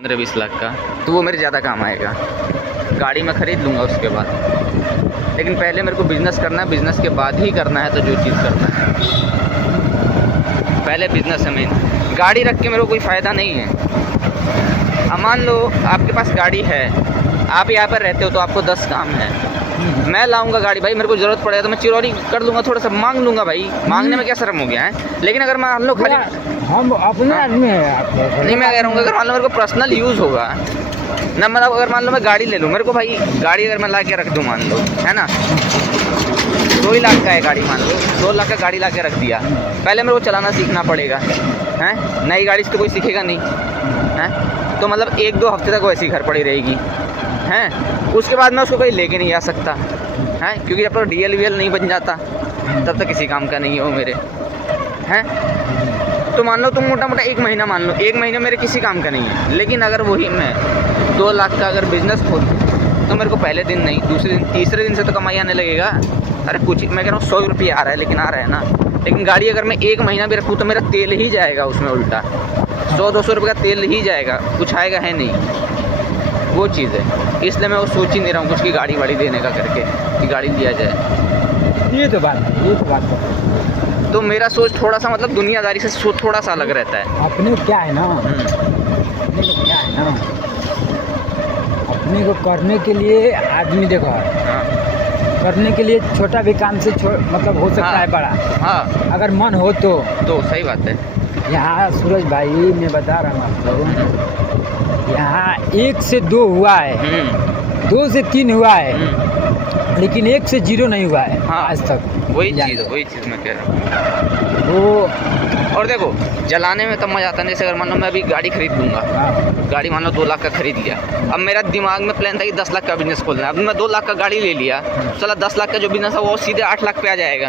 15-20 लाख का, तो वो मेरे ज़्यादा काम आएगा। गाड़ी मैं ख़रीद लूँगा उसके बाद, लेकिन पहले मेरे को बिज़नेस करना है, बिज़नेस के बाद ही करना है तो जो चीज़ करना है। पहले बिज़नेस है मेन, गाड़ी रख के मेरे को कोई फ़ायदा नहीं है। अब मान लो आपके पास गाड़ी है, आप यहाँ पर रहते हो तो आपको 10 काम है, मैं लाऊंगा गाड़ी, भाई मेरे को ज़रूरत पड़ेगा तो मैं चिरौरी कर लूँगा, थोड़ा सा मांग लूँगा भाई, मांगने में क्या शर्म हो गया है। लेकिन अगर मान लो खाली हम अपने आदमी है, नहीं, मैं कह रहा हूँ अगर मान लो मेरे को पर्सनल यूज़ होगा ना, मतलब अगर मान लो मैं गाड़ी ले लूँ, मेरे को भाई गाड़ी अगर मैं ला के रख दूँ, मान लो है ना 2 ही लाख का है गाड़ी, मान लो 2 लाख का गाड़ी ला के रख दिया, पहले मेरे को चलाना सीखना पड़ेगा, हैं नई गाड़ी से तो कोई सीखेगा नहीं, हैं तो मतलब 1-2 हफ्ते तक वैसी घर पड़ी रहेगी, हैं उसके बाद मैं उसको कहीं लेके नहीं आ सकता, हैं क्योंकि जब तक DL VL नहीं बन जाता तब तक किसी काम का नहीं है वो मेरे, हैं तो मान लो तुम मोटा मोटा 1 महीना मान लो, 1 महीना मेरे किसी काम का नहीं है। लेकिन अगर वही मैं 2 लाख का अगर बिज़नेस खोल तो मेरे को पहले दिन नहीं, दूसरे दिन, तीसरे दिन से तो कमाई आने लगेगा। अरे कुछ मैं कह रहा हूँ 100 रुपये आ रहा है, लेकिन आ रहा है ना। लेकिन गाड़ी अगर मैं 1 महीना भी रखूँ तो मेरा तेल ही जाएगा उसमें, उल्टा 100-200 रुपये का तेल ही जाएगा, कुछ आएगा है नहीं, वो चीज़ है। इसलिए मैं वो सोच ही नहीं रहा हूँ कुछ की गाड़ी वाड़ी देने का करके कि गाड़ी दिया जाए। ये तो बात है। तो मेरा सोच थोड़ा सा मतलब दुनियादारी से थोड़ा सा अलग रहता है। अपने क्या है ना, अपने को करने के लिए आदमी देखो, हाँ करने के लिए छोटा भी काम से मतलब हो सकता है बड़ा, हाँ अगर मन हो तो सही बात है। यहाँ सूरज भाई मैं बता रहा हूँ आपको, यहाँ 1 से 2 हुआ है, 2 से 3 हुआ है, लेकिन 1 से 0 नहीं हुआ है आज तक। वही चीज़ मैं कह रहा हूँ। वो और देखो जलाने में तब मजा आता है, जैसे अगर मान लो मैं अभी गाड़ी खरीद लूँगा, गाड़ी मान लो 2 लाख का खरीद लिया, अब मेरा दिमाग में प्लान था कि 10 लाख का बिज़नेस खोलना है, अब मैं 2 लाख का गाड़ी ले लिया, चला 10 लाख का जो बिज़नेस है वो सीधे 8 लाख पे आ जाएगा,